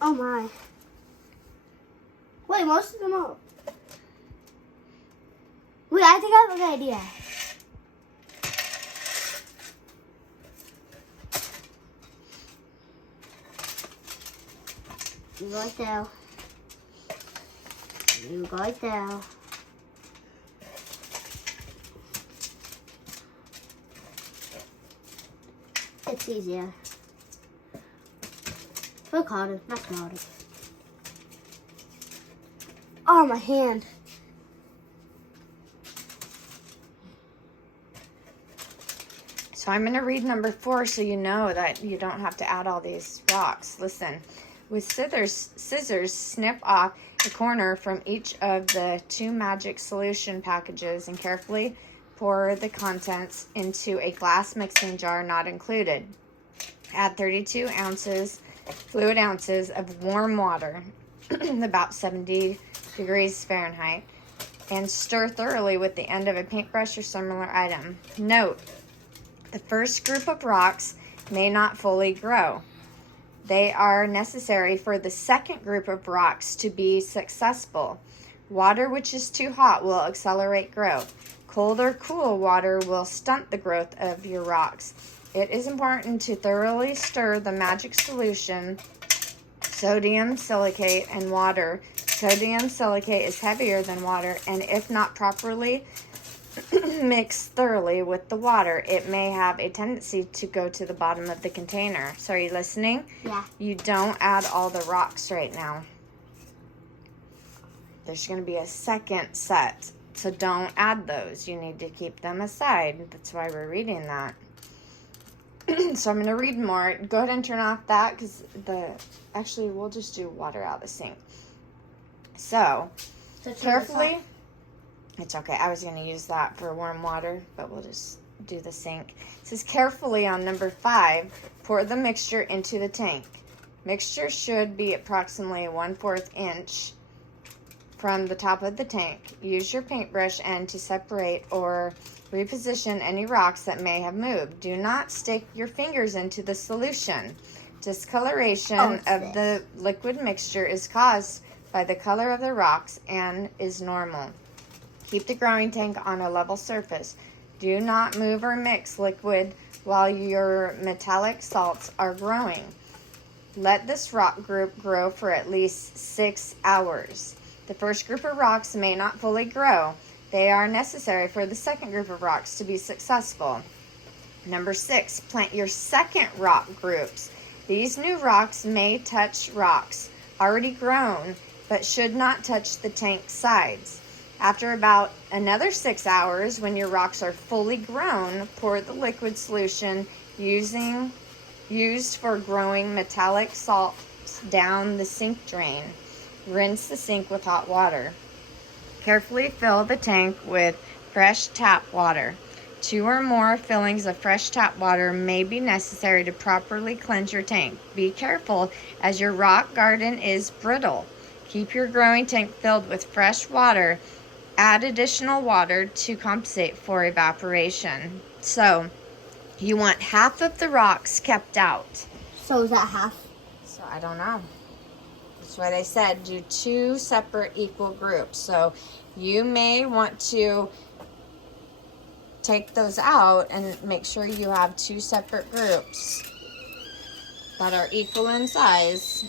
Oh my. Wait, most of them out. Wait, I think I have a good idea. You go right there. You go right there. It's easier. Look harder, not harder. Oh, my hand. So I'm going to read number 4 so you know that you don't have to add all these rocks. Listen, with scissors, snip off a corner from each of the 2 magic solution packages and carefully pour the contents into a glass mixing jar not included. Add 32 fluid ounces of warm water, about 70 degrees Fahrenheit, and stir thoroughly with the end of a paintbrush or similar item. Note, the first group of rocks may not fully grow. They are necessary for the second group of rocks to be successful. Water which is too hot will accelerate growth. Cold or cool water will stunt the growth of your rocks. It is important to thoroughly stir the magic solution, sodium silicate, and water. Sodium silicate is heavier than water, and if not properly mixed thoroughly with the water, it may have a tendency to go to the bottom of the container. So are you listening? Yeah. You don't add all the rocks right now. There's going to be a second set, so don't add those. You need to keep them aside. That's why we're reading that. So I'm going to read more. Go ahead and turn off that because actually we'll just do water out of the sink. So carefully. It's okay. I was going to use that for warm water, but we'll just do the sink. It says carefully on number 5, pour the mixture into the tank. Mixture should be approximately 1/4 inch from the top of the tank. Use your paintbrush end to separate or reposition any rocks that may have moved. Do not stick your fingers into the solution. Discoloration of the liquid mixture is caused by the color of the rocks and is normal. Keep the growing tank on a level surface. Do not move or mix liquid while your metallic salts are growing. Let this rock group grow for at least 6 hours. The first group of rocks may not fully grow. They are necessary for the second group of rocks to be successful. Number 6, plant your second rock groups. These new rocks may touch rocks already grown, but should not touch the tank sides. After about another 6 hours, when your rocks are fully grown, pour the liquid solution used for growing metallic salts down the sink drain. Rinse the sink with hot water. Carefully fill the tank with fresh tap water. 2 or more fillings of fresh tap water may be necessary to properly cleanse your tank. Be careful as your rock garden is brittle. Keep your growing tank filled with fresh water. Add additional water to compensate for evaporation. So you want half of the rocks kept out. So is that half? So I don't know. That's why they said do 2 separate equal groups. So you may want to take those out and make sure you have 2 separate groups that are equal in size.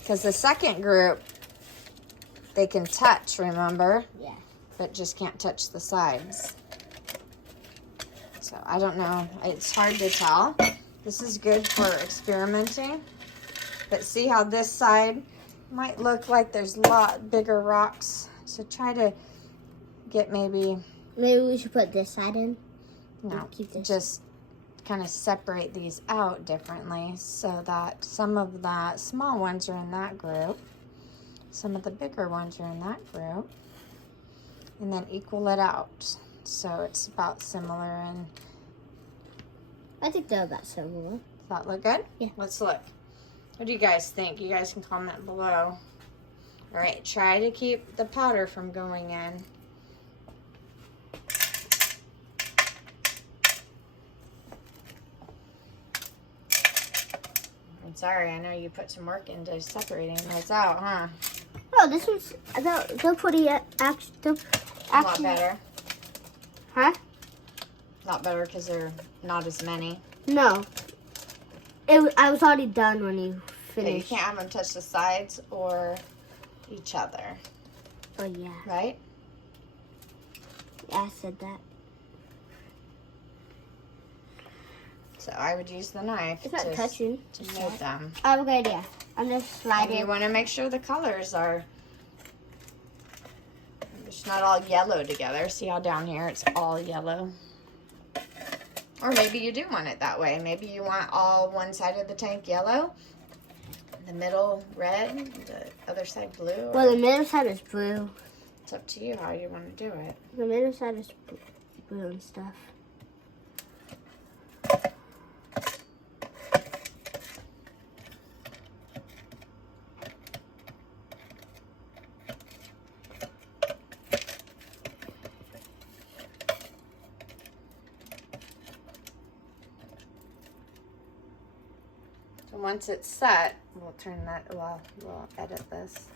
Because the second group, they can touch, remember? Yeah. But just can't touch the sides. So I don't know. It's hard to tell. This is good for experimenting. But see how this side might look like there's a lot bigger rocks. So try to get maybe... Maybe we should put this side in? No, keep this. Just kind of separate these out differently so that some of the small ones are in that group, some of the bigger ones are in that group, and then equal it out so it's about similar. And I think they're about similar. does that look good? Yeah. Let's look. What do you guys think? You guys can comment below. All right, try to keep the powder from going in. Sorry, I know you put some work into separating those out, huh? Oh, this one's they're pretty actually. A lot better. Huh? Not better because they're not as many. No. I was already done when you Yeah, you finished. can't have them touch the sides or each other, Oh yeah. right? Yeah, I said that. So I would use the knife It's not touching. to move them. I have a good idea. I'm gonna slide And you it. want to make sure the colors are it's not all yellow together. See how down here it's all yellow? Or maybe you do want it that way. Maybe you want all one side of the tank yellow, the middle red, the other side blue. Well, the middle side is blue. It's up to you how you want to do it. The middle side is blue and stuff. So once it's set, we'll edit this.